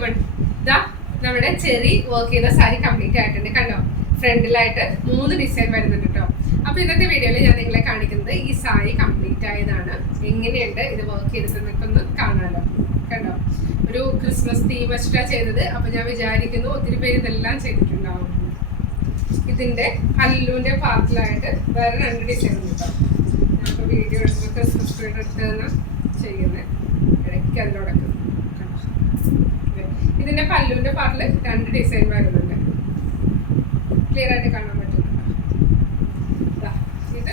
Everyone, ഇതാ നമ്മുടെ cherry work ചെയ്ത സാരി കംപ്ലീറ്റ് ആയിട്ടുണ്ട്. കണ്ടോ, ഫ്രണ്ടിലായിട്ട് 3 ഡിസൈൻ വരുന്നുണ്ട് കേട്ടോ. അപ്പൊ ഇന്നത്തെ വീഡിയോയിൽ ഞാൻ നിങ്ങളെ കാണിക്കുന്നത് ഈ സാരി കംപ്ലീറ്റ് ആയതാണ്. എങ്ങനെയുണ്ട് ഇത് വർക്ക് ചെയ്തിട്ട് ഒന്ന് കാണാലോ. കണ്ടോ, ഒരു ക്രിസ്മസ് തീം വെച്ചിട്ടാണ് ചെയ്തത്. അപ്പൊ ഞാൻ വിചാരിക്കുന്നു ഒത്തിരി പേര് ഇതെല്ലാം ചെയ്തിട്ടുണ്ടാവും. ഇതിന്റെ പല്ലുവിന്റെ പാർട്ടിലായിട്ട് വേറെ 2 ഡിസൈൻ ഉണ്ട് കേട്ടോ. ഞാനിപ്പോ വീഡിയോ എടുക്കുമ്പോൾ ക്രിസ്മസ് ട്രീയുടെ അടുത്ത് തന്നെ ചെയ്യുന്നത്, ഇടയ്ക്ക് അതിലോടൊക്കെ. ഇതിന്റെ പല്ലുവിന്റെ പാർട്ടില് 2 ഡിസൈൻ വരുന്നുണ്ട്. ക്ലിയർ ആയിട്ട് കാണാൻ പറ്റുന്നുണ്ടോ? ഇത്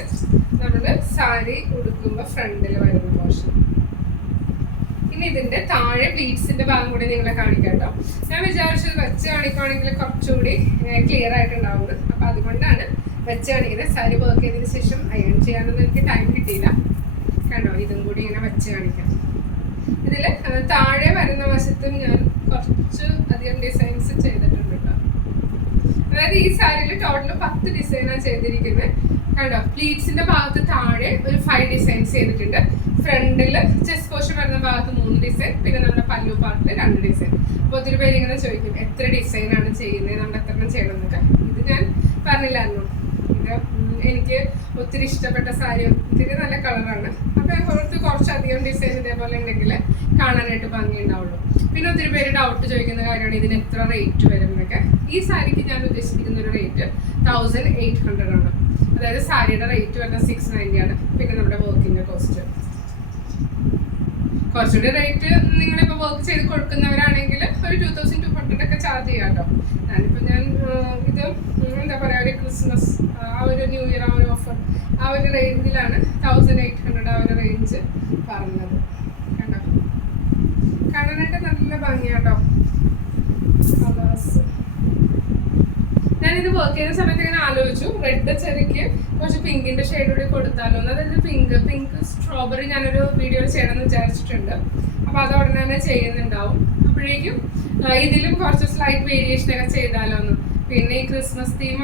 നമ്മള് സാരി ഉടുക്കുമ്പോ ഫ്രണ്ടിൽ വരുന്ന പോർഷൻ. ഇനി ഇതിന്റെ താഴെ പ്ലീറ്റ്സിന്റെ ഭാഗം കൂടി നിങ്ങളെ കാണിക്കാം കേട്ടോ. ഞാൻ വിചാരിച്ചത് വെച്ച് കാണിക്കുവാണെങ്കിൽ കുറച്ചുകൂടി ക്ലിയർ ആയിട്ടുണ്ടാവുന്നത്. അപ്പൊ അതുകൊണ്ടാണ് വെച്ച് കാണിക്കുന്നത്. സാരി വർക്ക് ചെയ്തതിന് ശേഷം അയൺ ചെയ്യാനൊന്നും എനിക്ക് ടൈം കിട്ടിയില്ല. കണ്ടോ, ഇതും കൂടി ഇങ്ങനെ വെച്ച് കാണിക്കാം. ഇതില് താഴെ വരുന്ന വശത്തും ഞാൻ കുറച്ച് അധികം ഡിസൈൻസ് ചെയ്തിട്ടുണ്ട് കേട്ടോ. അതായത് ഈ സാരിയിൽ ടോട്ടൽ 10 ഡിസൈനാണ് ചെയ്തിരിക്കുന്നത്. കണ്ടോ, പ്ലീറ്റ്സിന്റെ ഭാഗത്ത് താഴെ ഒരു 5 ഡിസൈൻസ് ചെയ്തിട്ടുണ്ട്. ഫ്രണ്ടില് ചെസ്റ്റ് പോർഷൻ വരുന്ന ഭാഗത്ത് 3 ഡിസൈൻ, പിന്നെ നമ്മുടെ പല്ലു പാർട്ടിൽ 2 ഡിസൈൻ. അപ്പോൾ ഒത്തിരി പേര് ഇങ്ങനെ ചോദിക്കും എത്ര ഡിസൈനാണ് ചെയ്യുന്നത്, നമ്മൾ എത്ര ചെയ്യണം എന്നൊക്കെ. ഇത് ഞാൻ പറഞ്ഞില്ലായിരുന്നു. ഇത് എനിക്ക് ഒത്തിരി ഇഷ്ടപ്പെട്ട സാരി, ഒത്തിരി നല്ല കളറാണ്. അപ്പൊ കുറച്ചധികം ഡിസൈൻ ഇതേപോലെ ഉണ്ടെങ്കിൽ കാണാനായിട്ട് ഭംഗി ഉണ്ടാവുള്ളൂ. പിന്നെ ഒത്തിരി പേര് ഡൗട്ട് ചോദിക്കുന്ന കാര്യമാണ് ഇതിന് എത്ര റേറ്റ് വരും എന്നൊക്കെ. ഈ സാരിക്ക് ഞാൻ ഉദ്ദേശിക്കുന്ന ഒരു റേറ്റ് 1800 ആണ്. അതായത് സാരിയുടെ റേറ്റ് വരുന്നത് 690 ആണ്. പിന്നെ നമ്മുടെ വർക്കിന്റെ കോസ്റ്റ് കുറച്ചുകൂടി റേറ്റ് നിങ്ങളിപ്പോ വർക്ക് ചെയ്ത് കൊടുക്കുന്നവരാണെങ്കിൽ ഒരു 2200 ഒക്കെ ചാർജ് ചെയ്യാം കേട്ടോ. ഞാനിപ്പോ ഇത് എന്താ പറയാ, ഒരു ക്രിസ്മസ് ആ ഒരു ന്യൂ ഇയർ ആ ഒരു ഓഫർ ആ ഒരു റേഞ്ചിലാണ് 1800 ആ ഒരു റേഞ്ച് പറഞ്ഞത്. കണ്ടോ, കാണാനായിട്ട് നല്ല ഭംഗിയാട്ടോ കളേഴ്സ്. ഞാനിത് വർക്ക് ചെയ്യുന്ന സമയത്ത് ഇങ്ങനെ ആലോചിച്ചു, റെഡ് ചെറിക്ക് കുറച്ച് പിങ്കിന്റെ ഷെയ്ഡ് കൂടി കൊടുത്താലോ. അതായത് പിങ്ക് സ്ട്രോബെറി ഞാനൊരു വീഡിയോയിൽ ചെയ്യണമെന്ന് വിചാരിച്ചിട്ടുണ്ട്. അപ്പൊ അത് ഉടനെ തന്നെ ചെയ്യുന്നുണ്ടാവും. അപ്പോഴേക്കും ഇതിലും കുറച്ച് സ്ലൈറ്റ് വേരിയേഷൻ ഒക്കെ ചെയ്താലോ എന്ന്. പിന്നെ ഈ ക്രിസ്മസ് തീം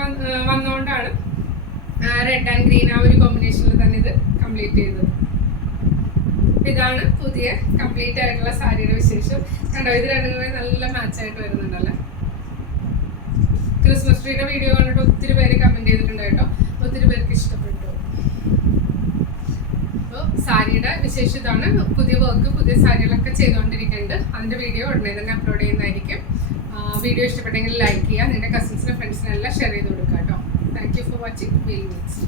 വന്നുകൊണ്ടാണ് റെഡ് ആൻഡ് ഗ്രീൻ ആ ഒരു കോമ്പിനേഷനിൽ തന്നെ ഇത് കംപ്ലീറ്റ് ചെയ്തത്. ഇതാണ് പുതിയ കംപ്ലീറ്റ് ആയിട്ടുള്ള സാരിയുടെ വിശേഷം. കണ്ടോ, ഇത് രണ്ടും കൂടി നല്ല മാച്ചായിട്ട് വരുന്നുണ്ടല്ലേ. ക്രിസ്മസ് ട്രീയുടെ വീഡിയോ കണ്ടിട്ട് ഒത്തിരി പേര് കമന്റ് ചെയ്തിട്ടുണ്ട് കേട്ടോ. ഒത്തിരി പേർക്ക് ഇഷ്ടപ്പെട്ടു. അപ്പോൾ സാരിയുടെ വിശേഷം ഇതാണ്. പുതിയ വർക്ക്, പുതിയ സാരികളൊക്കെ ചെയ്തുകൊണ്ടിരിക്കുന്നുണ്ട്. അതിന്റെ വീഡിയോ ഉടനെ തന്നെ അപ്ലോഡ് ചെയ്യുന്നതായിരിക്കും. വീഡിയോ ഇഷ്ടപ്പെട്ടെങ്കിൽ ലൈക്ക് ചെയ്യുക, നിങ്ങളുടെ കസിൻസിനും ഫ്രണ്ട്സിനെല്ലാം ഷെയർ ചെയ്ത് കൊടുക്കുക കേട്ടോ. Thank you for watching. We'll meet.